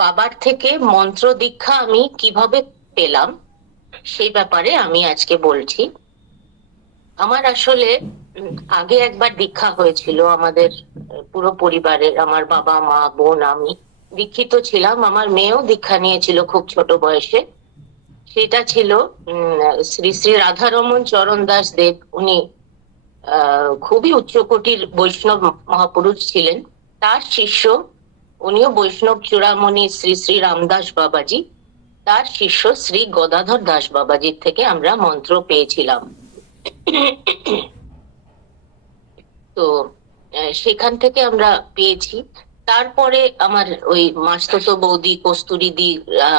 বাবার থেকে মন্ত্র দীক্ষা আমি কিভাবে পেলাম সেই ব্যাপারে আমি আজকে বলছি। আমার আসলে আগে একবার দীক্ষা হয়েছিল আমাদের পুরো পরিবারের, আমার বাবা মা বোন আমি দীক্ষিত ছিলাম। আমার মেয়েও দীক্ষা নিয়েছিল খুব ছোট বয়সে। সেটা ছিল শ্রী শ্রী রাধারমন চরণ দাস দেব। উনি খুবই উচ্চকোটির বৈষ্ণব মহাপুরুষ ছিলেন। তার শিষ্য, উনিও বৈষ্ণব চূড়ামণি শ্রী শ্রী রামদাস বাবাজি, তার শিষ্য শ্রী গদাধর দাস বাবাজির থেকে আমরা মন্ত্র পেয়েছিলাম। তো সেখান থেকে আমরা পেয়েছি। তারপরে আমার ওই মাসতুতো বৌদি কস্তুরী দি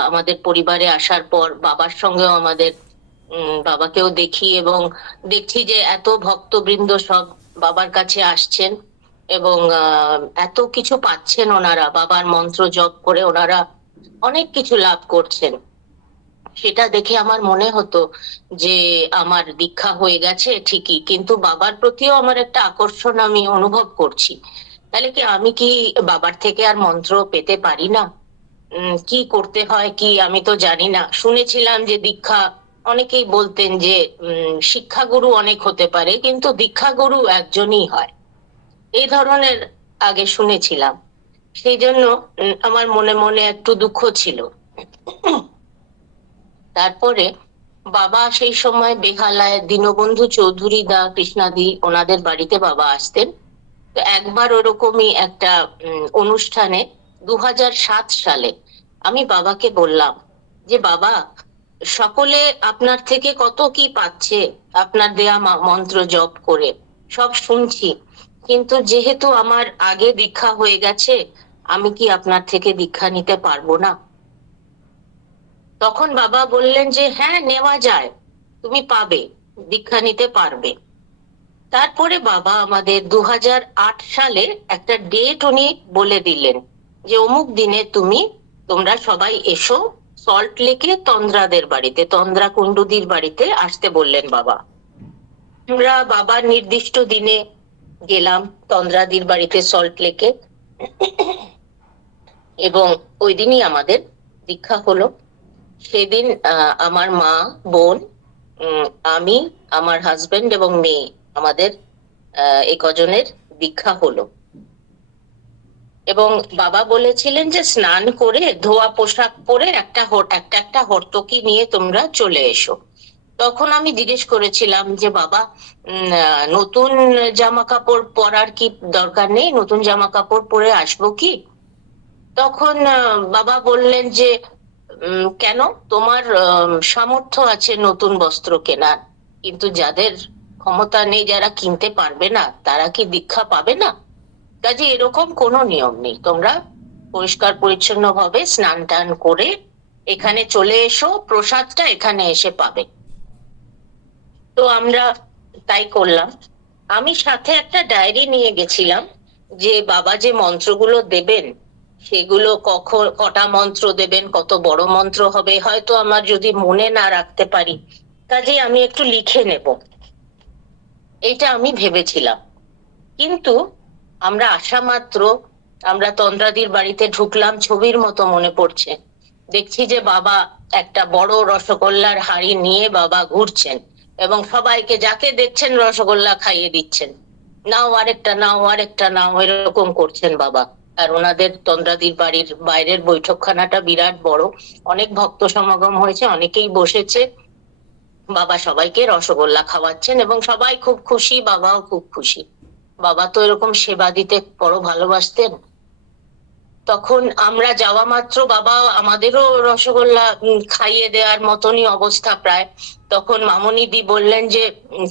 আমাদের পরিবারে আসার পর বাবার সঙ্গেও আমাদের বাবাকেও দেখি এবং দেখছি যে এত ভক্তবৃন্দ সব বাবার কাছে আসছেন এবং এত কিছু পাচ্ছেন ওনারা, বাবার মন্ত্র জপ করে ওনারা অনেক কিছু লাভ করছেন। সেটা দেখে আমার মনে হতো যে আমার দীক্ষা হয়ে গেছে ঠিকই, কিন্তু বাবার প্রতিও আমার একটা আকর্ষণ আমি অনুভব করছি। তাহলে কি আমি কি বাবার থেকে আর মন্ত্র পেতে পারি না? কি করতে হয় কি আমি তো জানি না। শুনেছিলাম যে দীক্ষা, অনেকেই বলতেন যে শিক্ষাগুরু অনেক হতে পারে কিন্তু দীক্ষাগুরু একজনই হয়, এই ধরনের আগে শুনেছিলাম। সেই জন্য আমার মনে মনে একটু দুঃখ ছিল। তারপরে বাবা সেই সময় বেহালায় দীনবন্ধু চৌধুরী দা কৃষ্ণাদি ওনাদের বাড়িতে বাবা আসতেন। তো একবার ওরকমই একটা অনুষ্ঠানে 2007 সালে আমি বাবাকে বললাম যে বাবা, সকলে আপনার থেকে কত কি পাচ্ছে আপনার দেয়া মন্ত্র জপ করে, সব শুনছি, কিন্তু যেহেতু আমার আগে দীক্ষা হয়ে গেছে আমি কি আপনার থেকে দীক্ষা নিতে পারবো না? তখন বাবা বললেন যে হ্যাঁ, নেওয়া যায়, তুমি পাবে, দীক্ষা নিতে পারবে। তারপরে বাবা আমাদের 2008 সালে একটা ডেট উনি বলে দিলেন যে অমুক দিনে তোমরা সবাই এসো সল্ট লেকে তন্দ্রাদের বাড়িতে, তন্দ্রা কুণ্ডুদির বাড়িতে আসতে বললেন বাবা। আমরা বাবার নির্দিষ্ট দিনে গেলাম তন্দ্রাদির বাড়িতে সল্ট লেকে এবং ওই দিনই আমাদের দীক্ষা হলো। সেদিন আমার মা, বোন, আমি, আমার হাজবেন্ড এবং মেয়ে, আমাদের এই কজনের দীক্ষা হলো। এবং বাবা বলেছিলেন যে স্নান করে ধোয়া পোশাক পরে একটা একটা হর্তকি নিয়ে তোমরা চলে এসো। তখন আমি জিজ্ঞেস করেছিলাম যে বাবা, নতুন জামা কাপড় পরার কি দরকার নেই? নতুন জামা কাপড় পরে আসবো কি? তখন বাবা বললেন যে কেন, তোমার সামর্থ্য আছে নতুন বস্ত্র কেনার, কিন্তু যাদের ক্ষমতা নেই, যারা কিনতে পারবে না, তারা কি দীক্ষা পাবে না? কাজে এরকম কোনো নিয়ম নেই, তোমরা পরিষ্কার পরিচ্ছন্ন ভাবে স্নান টান করে এখানে চলে এসো, প্রসাদটা এখানে এসে পাবে। তো আমরা তাই করলাম। আমি সাথে একটা ডায়েরি নিয়ে গেছিলাম যে বাবা যে মন্ত্রগুলো দেবেন সেগুলো কখন, কটা মন্ত্র দেবেন, কত বড় মন্ত্র হবে, হয়তো আমার যদি মনে না রাখতে পারি, কাজে আমি একটু লিখে নেব, এইটা আমি ভেবেছিলাম। কিন্তু আমরা আসা মাত্র আমরা তন্দ্রাদির বাড়িতে ঢুকলাম, ছবির মতো মনে পড়ছে, দেখছি যে বাবা একটা বড় রসগোল্লার হাঁড়ি নিয়ে বাবা ঘুরছেন এবং সবাইকে যাকে দেখছেন রসগোল্লা খাইয়ে দিচ্ছেন, নাও আরেকটা, নাও আরেকটা, নাও, এরকম করছেন বাবা। আর ওনাদের তন্দ্রাদির বাড়ির বাইরের বৈঠকখানাটা বিরাট বড়, অনেক ভক্ত সমাগম হয়েছে, অনেকেই বসেছে, বাবা সবাইকে রসগোল্লা খাওয়াচ্ছেন এবং সবাই খুব খুশি, বাবাও খুব খুশি। বাবা তো এরকম সেবা দিতে বড় ভালোবাসতেন। তখন আমরা যাওয়া মাত্র বাবা আমাদেরও রসগোল্লা খাইয়ে দেওয়ার মতনই অবস্থা প্রায়। তখন মামনি দি বললেন যে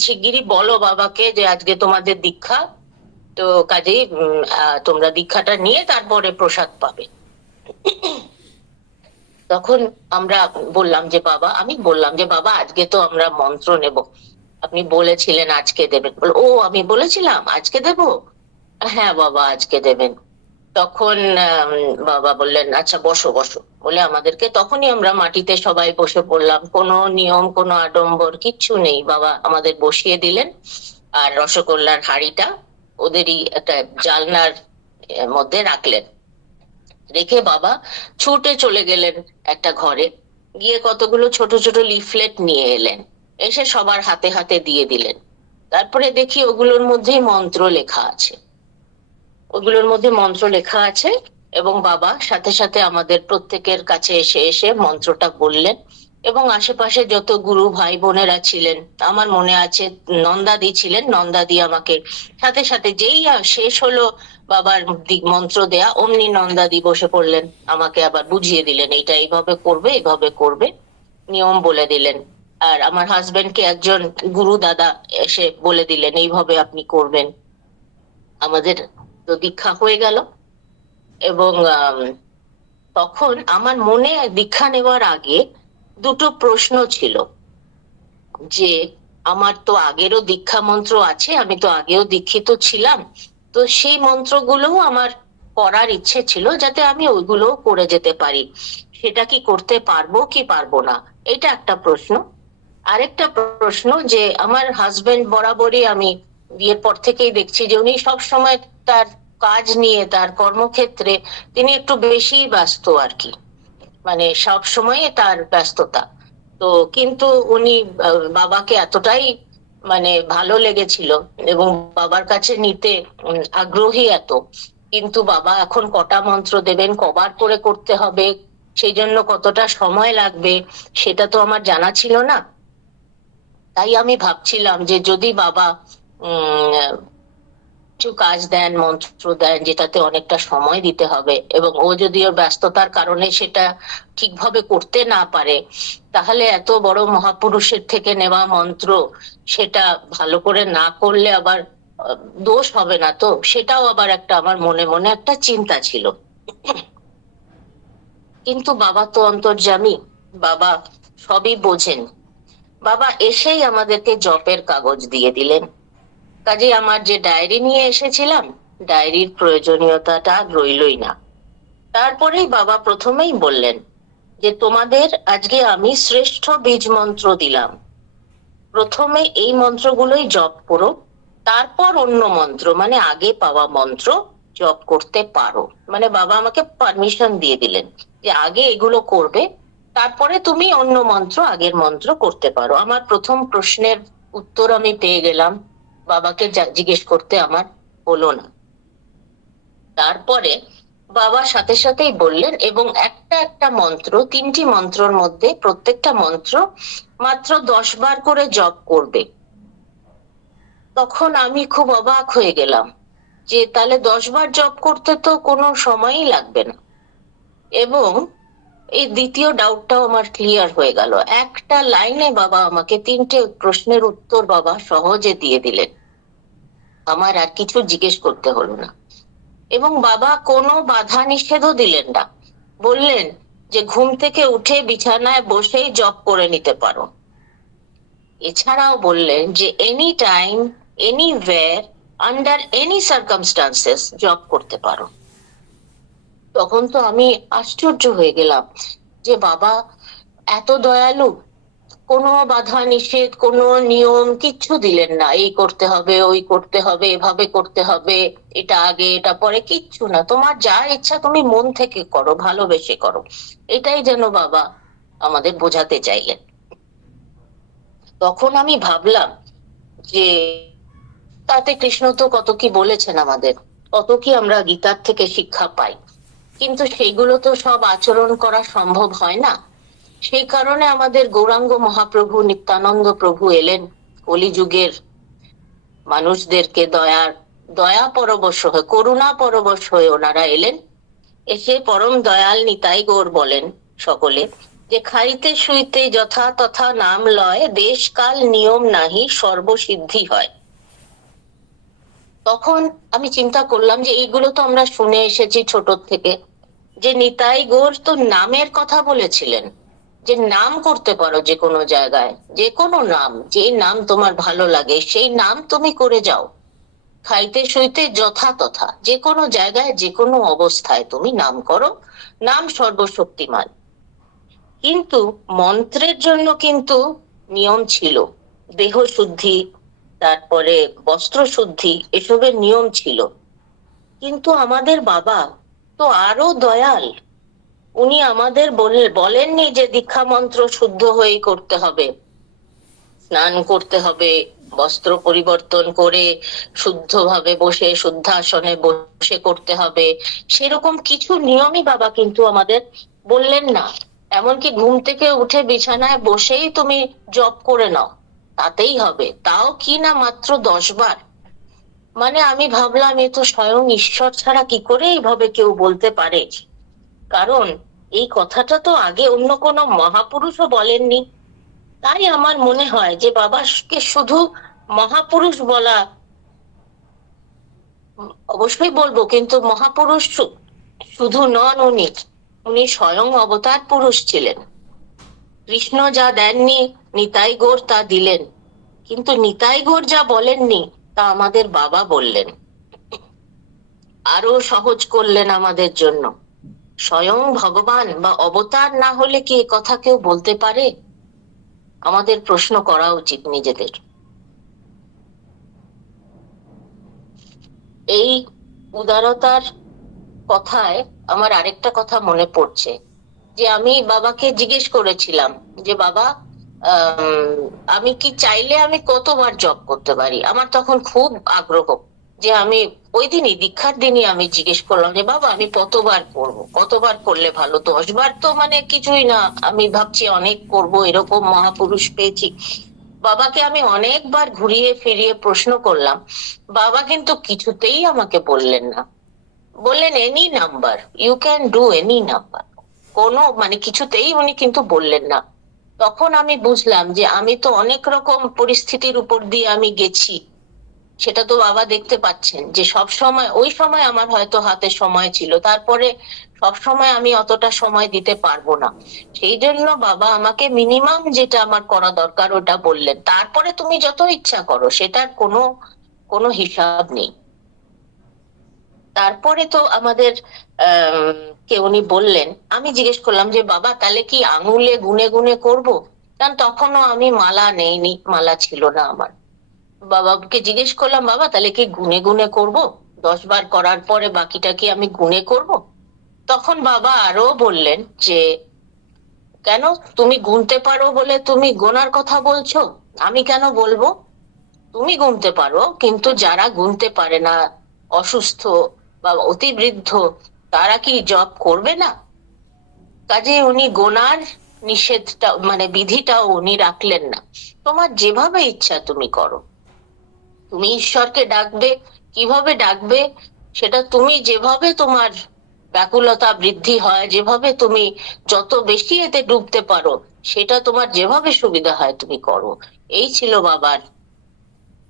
শিগগিরই বলো বাবাকে যে আজকে তোমাদের দীক্ষা, তো কাজেই তোমরা দীক্ষাটা নিয়ে তারপরে প্রসাদ পাবে। তখন আমরা বললাম যে বাবা, আমি বললাম যে বাবা আজকে তো আমরা মন্ত্র নেব, আপনি বলেছিলেন আজকে দেবেন। বল, ও আমি বলেছিলাম আজকে দেব? হ্যাঁ বাবা আজকে দেবেন। তখন বাবা বললেন আচ্ছা বসো বসো বলে আমাদেরকে, তখনই আমরা মাটিতে সবাই বসে পড়লাম, কোনো নিয়ম কোনো আডম্বর কিচ্ছু নেই, বাবা আমাদের বসিয়ে দিলেন। আর রসগোল্লার হাঁড়িটা ওদেরই একটা জালনার মধ্যে রাখলেন। রেখে বাবা ছুটে চলে গেলেন একটা ঘরে, গিয়ে কতগুলো ছোট ছোট লিফলেট নিয়ে এলেন, এসে সবার হাতে হাতে দিয়ে দিলেন। তারপরে দেখি ওগুলোর মধ্যেই মন্ত্র লেখা আছে, ওগুলোর মধ্যে মন্ত্র লেখা আছে। এবং বাবা সাথে সাথে আমাদের প্রত্যেকের কাছে এসে এসে মন্ত্রটা বললেন। এবং আশেপাশে যত গুরু ভাই বোনেরা ছিলেন, আমার মনে আছে নন্দাদি ছিলেন, নন্দাদি আমাকে সাথে সাথে যেই শেষ হলো বাবার মন্ত্র দেয়া, অমনি নন্দাদি বসে পড়লেন, আমাকে আবার বুঝিয়ে দিলেন এইটা এইভাবে করবে, এইভাবে করবে, নিয়ম বলে দিলেন। আর আমার হাজবেন্ডকে একজন গুরু দাদা এসে বলে দিলেন এইভাবে আপনি করবেন। আমাদের তো দীক্ষা হয়ে গেল। এবং তখন আমার মনে দীক্ষা নেওয়ার আগে দুটো প্রশ্ন ছিল, যে আমার তো আগেরও দীক্ষা মন্ত্র আছে, আমি তো আগেও দীক্ষিত ছিলাম, তো সেই মন্ত্রগুলোও আমার করার ইচ্ছে ছিল, যাতে আমি ওইগুলো করে যেতে পারি। সেটা কি করতে পারবো কি পারবো না, এটা একটা প্রশ্ন। আরেকটা প্রশ্ন, যে আমার হাজবেন্ড বরাবরই আমি বিয়ের পর থেকেই দেখছি যে উনি সব সময় তার কাজ নিয়ে, তার কর্মক্ষেত্রে তিনি একটু বেশি ব্যস্ত আর কি, মানে সব সময় তার ব্যস্ততা। তো কিন্তু উনি বাবাকে এতটাই মানে ভালো লেগেছিল এবং বাবার কাছে নিতে আগ্রহী এত, কিন্তু বাবা এখন কটা মন্ত্র দেবেন, কবার করে করতে হবে, সেই জন্য কতটা সময় লাগবে, সেটা তো আমার জানা ছিল না। তাই আমি ভাবছিলাম যে যদি বাবা কিছু কাজ দেন, মন্ত্র দেন, যেটাতে অনেকটা সময় দিতে হবে, এবং ও যদি ওর ব্যস্ততার কারণে সেটা ঠিকভাবে করতে না পারে, তাহলে এত বড় মহাপুরুষের থেকে নেওয়া মন্ত্র সেটা ভালো করে না করলে আবার দোষ হবে না তো, সেটাও আবার একটা আমার মনে মনে একটা চিন্তা ছিল। কিন্তু বাবা তো অন্তর্যামী, বাবা সবই বোঝেন। বাবা এসেই আমাদেরকে জপের কাগজ দিয়ে দিলেন। কাজে আমার যে ডায়েরি নিয়ে এসেছিলাম, ডায়েরির প্রয়োজনীয়তাটা রইলই না। তারপরেই বাবা প্রথমেই বললেন যে তোমাদের আজকে আমি শ্রেষ্ঠ বীজ মন্ত্র দিলাম, প্রথমে এই মন্ত্রগুলোই জপ করো, তারপর অন্য মন্ত্র মানে আগে পাওয়া মন্ত্র জপ করতে পারো। মানে বাবা আমাকে পারমিশন দিয়ে দিলেন যে আগে এগুলো করবে, তারপরে তুমি অন্য মন্ত্র, আগের মন্ত্র করতে পারো। আমার প্রথম প্রশ্নের উত্তর আমি পেয়ে গেলাম, বাবাকে জিজ্ঞেস করতে আমার হলো না। তারপরে বাবা সাথে সাথেই বললেন, এবং একটা একটা মন্ত্র, 3টি মন্ত্রর মধ্যে প্রত্যেকটা মন্ত্র মাত্র 10 বার করে জপ করবে। তখন আমি খুব অবাক হয়ে গেলাম যে তাহলে 10 বার জপ করতে তো কোনো সময়ই লাগবে না। এবং এই দ্বিতীয় ডাউটটাও আমার ক্লিয়ার হয়ে গেল, একটা লাইনে বাবা আমাকে 3টে প্রশ্নের উত্তর বাবা সহজে দিয়ে দিলেন, আমার আর কিছু জিজ্ঞেস করতে হলো না। এবং বাবা কোনো বাধা নিষেধও দিলেন না, বললেন যে ঘুম থেকে উঠে বিছানায় বসেই জব করে নিতে পারো। এছাড়াও বললেন যে any time, anywhere, under any circumstances job করতে পারো। তখন তো আমি আশ্চর্য হয়ে গেলাম যে বাবা এত দয়ালু, কোনো বাধা নিষেধ, কোনো নিয়ম কিচ্ছু দিলেন না, এই করতে হবে, ওই করতে হবে, এভাবে করতে হবে, এটা আগে এটা পরে, কিচ্ছু না, তোমার যা ইচ্ছা তুমি মন থেকে করো, ভালোবেসে করো। এটাই যেন বাবা আমাদের বোঝাতে চাইলেন। তখন আমি ভাবলাম যে তাতে কৃষ্ণ তো কত কি বলেছেন আমাদের, কত কি আমরা গীতার থেকে শিক্ষা পাই, কিন্তু সেইগুলো তো সব আচরণ করা সম্ভব হয় না। সেই কারণে আমাদের গৌরাঙ্গ মহাপ্রভু নিত্যানন্দ প্রভু এলেন, কলিযুগের মানুষদেরকে দয়া পরবশ হয়ে, করুণা পরবশ হয়ে ওনারা এলেন। এসে পরম দয়াল নিতাই গৌর বলেন সকলে, যে খাইতে শুইতে যথা তথা নাম লয়, দেশ কাল নিয়ম নাহি সর্বসিদ্ধি হয়। তখন আমি চিন্তা করলাম যে এইগুলো তো আমরা শুনে এসেছি ছোট থেকে, যে নিতাই গৌর তো নামের কথা বলেছিলেন, যে নাম করতে পারো যে কোনো জায়গায়, যে কোনো নাম, যে নাম তোমার ভালো লাগে সেই নাম তুমি করে যাও, খাইতে শুইতে যথা তথা, যে কোনো জায়গায় যে কোনো অবস্থায় তুমি নাম করো, নাম সর্বশক্তিমান। কিন্তু মন্ত্রের জন্য কিন্তু নিয়ম ছিল, দেহ শুদ্ধি, তারপরে বস্ত্র শুদ্ধি, এসবের নিয়ম ছিল। কিন্তু আমাদের বাবা তো আরো দয়াল। উনি আমাদের বলেননি যে দীক্ষা মন্ত্র শুদ্ধ হয়েই করতে হবে, স্নান করতে হবে, বস্ত্র পরিবর্তন করে শুদ্ধভাবে বসে শুদ্ধাসনে বসে করতে হবে, সেরকম কিছু নিয়মই বাবা কিন্তু আমাদের বললেন না। এমনকি ঘুম থেকে উঠে বিছানায় বসেই তুমি জপ করে নাও, তাতেই হবে, তাও কি না মাত্র 10 বার। মানে আমি ভাবলাম এ তো স্বয়ং ঈশ্বর ছাড়া কি করে এইভাবে কেউ বলতে পারে। কারণ এই কথাটা তো আগে অন্য কোনো মহাপুরুষও বলেননি। তাই আমার মনে হয় যে বাবাকে শুধু মহাপুরুষ বলা, অবশ্যই বলবো, কিন্তু মহাপুরুষ শুধু নন উনি, উনি স্বয়ং অবতার পুরুষ ছিলেন। কৃষ্ণ যা দেননি নিতাই গৌর তা দিলেন, কিন্তু নিতাই গৌর যা বলেননি তা আমাদের বাবা বললেন, আরো সহজ করলেন আমাদের জন্য। স্বয়ং ভগবান বা অবতার না হলে কি এ কথা কেউ বলতে পারে? আমাদের প্রশ্ন করা উচিত নিজেদের। এই উদারতার কথায় আমার আরেকটা কথা মনে পড়ছে, যে আমি বাবাকে জিজ্ঞেস করেছিলাম যে বাবা, আহ আমি কি চাইলে আমি কতবার জব করতে পারি? আমার তখন খুব আগ্রহ, যে আমি ওই দিনই দীক্ষার দিনই আমি জিজ্ঞেস করলাম যে বাবা আমি কতবার করব, কতবার করলে ভালো? 10 বার তো মানে কিছুই না, আমি ভাবছি অনেক করব, এরকম মহাপুরুষ পেয়েছি। বাবাকে আমি অনেকবার ঘুরিয়ে ফিরিয়ে প্রশ্ন করলাম, বাবা কিন্তু কিছুতেই আমাকে বললেন না। বললেন any number, you can do any number, কোনো মানে কিছুতেই উনি কিন্তু বললেন না। তখন আমি বুঝলাম যে আমি তো অনেক রকম পরিস্থিতির উপর দিয়ে আমি গেছি, সেটা তো বাবা দেখতে পাচ্ছেন, যে সব সময় ওই সময় আমার হয়তো হাতে সময় ছিল, তারপরে সব সময় আমি অতটা সময় দিতে পারবো না। সেই জন্য বাবা আমাকে মিনিমাম যেটা আমার করা দরকার ওটা বললেন, তারপরে তুমি যত ইচ্ছা করো, সেটার কোনো কোনো হিসাব নেই। তারপরে তো আমাদের কে উনি বললেন, আমি জিজ্ঞেস করলাম যে বাবা তাহলে কি আঙুলে গুনে গুনে করব? কারণ তখনও আমি মালা নেইনি, মালা ছিল না আমার। বাবাকে জিজ্ঞেস করলাম বাবা তাহলে কি গুনে গুনে করব? 10 বার করার পরে বাকিটা কি আমি গুনে করব? তখন বাবা আরো বললেন যে কেন, তুমি গুনতে পারো বলে তুমি গোনার কথা বলছো? আমি কেন বলবো? তুমি গুনতে পারো, কিন্তু যারা গুনতে পারে না, অসুস্থ বা অতি বৃদ্ধ, তারা কি জব করবে না? কাজে উনি গোনার নিষেধটা মানে বিধিটাও উনি রাখলেন না। তোমার যেভাবে ইচ্ছা তুমি করো, তুমি ঈশ্বরকে ডাকবে, কিভাবে ডাকবে সেটা তুমি যেভাবে তোমার ব্যাকুলতা বৃদ্ধি হয়, যেভাবে তুমি যত বেশি এতে ডুবতে পারো, সেটা তোমার যেভাবে সুবিধা হয় তুমি করো। এই ছিল বাবার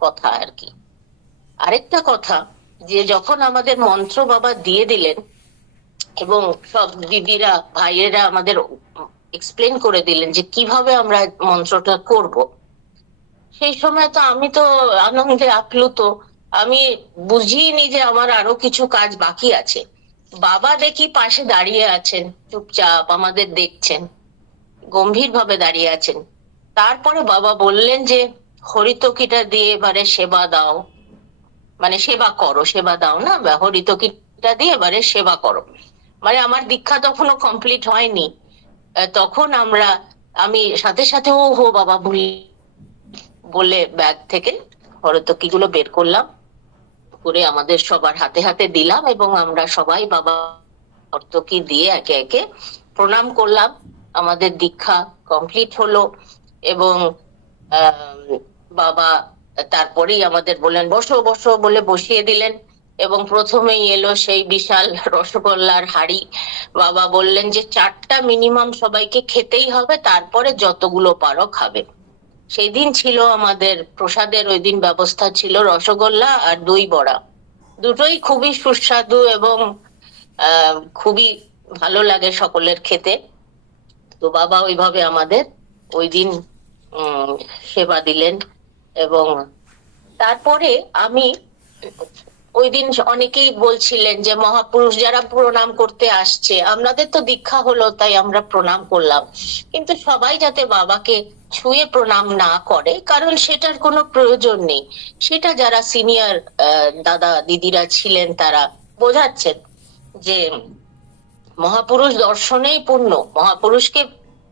কথা আর কি। আরেকটা কথা, যে যখন আমাদের মন্ত্র বাবা দিয়ে দিলেন এবং সব দিদিরা ভাইয়েরা আমাদের এক্সপ্লেন করে দিলেন যে কিভাবে আমরা মন্ত্রটা করব, সেই সময় তো আমি তো আনন্দে আপ্লুত। আমি বুঝিনি যে আমার আরো কিছু কাজ বাকি আছে। বাবা দেখি পাশে দাঁড়িয়ে আছেন, চুপচাপ আমাদের দেখছেন, গম্ভীর ভাবে দাঁড়িয়ে আছেন। তারপরে বাবা বললেন যে হরিতকিটা দিয়ে এবারে সেবা দাও, মানে সেবা করো, সেবা দাও না, হরিতকিটা দিয়ে এবারে সেবা করো। মানে আমার দীক্ষা তখনও কমপ্লিট হয়নি। তখন আমি সাথে সাথে ও হো বাবা বলে ব্যাগ থেকে হরতকি গুলো বের করলাম, করে আমাদের সবার হাতে হাতে দিলাম, এবং আমরা সবাই বাবা হরতকি দিয়ে একে একে প্রণাম করলাম। আমাদের দীক্ষা কমপ্লিট হলো, এবং বাবা তারপরেই আমাদের বললেন বসো বসো বলে বসিয়ে দিলেন, এবং প্রথমেই এলো সেই বিশাল রসগোল্লার হাড়ি। বাবা বললেন যে 4টা মিনিমাম সবাইকে খেতেই হবে, তারপরে যতগুলো পারো খাবে। সেই দিন ছিল আমাদের প্রসাদের, ওই দিন ব্যবস্থা ছিল রসগোল্লা আর দই বড়া, দুটোই খুবই সুস্বাদু এবং খুবই ভালো লাগে সকলের খেতে। তো বাবা ওইভাবে আমাদের ওই দিন সেবা দিলেন। এবং তারপরে আমি ওই দিন অনেকেই বলছিলেন যে মহাপুরুষ যারা প্রণাম করতে আসছে, আমাদের তো দীক্ষা হলো তাই আমরা প্রণাম করলাম, কিন্তু সবাই যাতে বাবাকে ছুঁয়ে প্রণাম না করে, কারণ সেটার কোনো প্রয়োজন নেই। সেটা যারা সিনিয়র দাদা দিদিরা ছিলেন তারা বোঝাচ্ছেন, যে মহাপুরুষ দর্শনেই পূর্ণ, মহাপুরুষকে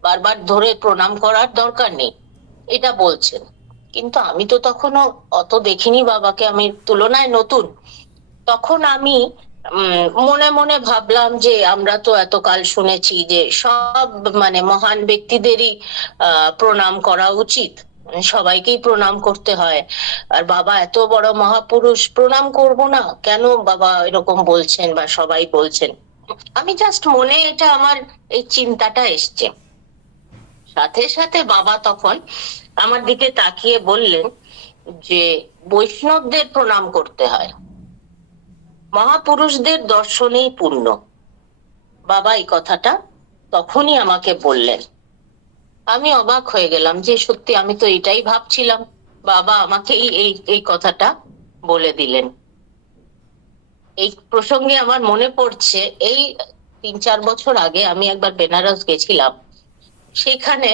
বারবার ধরে প্রণাম করার দরকার নেই, এটা বলছেন। কিন্তু আমি তো তখনও অত দেখিনি বাবাকে, আমি তুলনায় নতুন। তখন আমি মনে মনে ভাবলাম যে আমরা তো এতকাল শুনেছি যে সব মানে মহান ব্যক্তিদেরই প্রণাম করা উচিত, সবাইকেই প্রণাম করতে হয়। আর বাবা এত বড় মহাপুরুষ, প্রণাম করব না কেন বাবা এরকম বলছেন বা সবাই বলছেন? আমি জাস্ট মনে এটা আমার এই চিন্তাটা এসছে। সাথে সাথে বাবা তখন আমার দিকে তাকিয়ে বললেন যে বৈষ্ণবদের প্রণাম করতে হয়, মহাপুরুষদের দর্শনেই পূর্ণ। বাবা এই কথাটা তখনই আমাকে বললেন। আমি অবাক হয়ে গেলাম যে সত্যি আমি তো এটাই ভাবছিলাম, বাবা আমাকে এই এই কথাটা বলে দিলেন। এই প্রসঙ্গে আমার মনে পড়ছে, এই 3-4 বছর আগে আমি একবার বেনারস গেছিলাম। সেখানে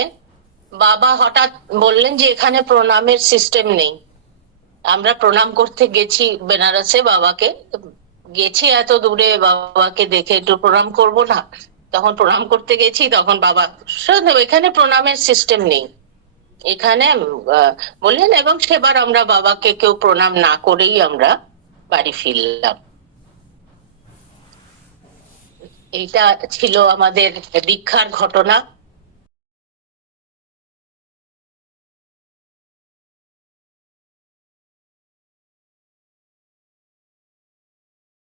বাবা হঠাৎ বললেন যে এখানে প্রণামের সিস্টেম নেই। আমরা প্রণাম করতে গেছি বেনারসে বাবাকে, গেছি এত দূরে, বাবাকে দেখে একটু প্রণাম করব না, তখন প্রণাম করতে গেছি, তখন বাবা এখানে প্রণামের সিস্টেম নেই এখানে বললেন। এবং সেবার আমরা বাবাকে কেউ প্রণাম না করেই আমরা বাড়ি ফিরলাম। এইটা ছিল আমাদের দীক্ষার ঘটনা।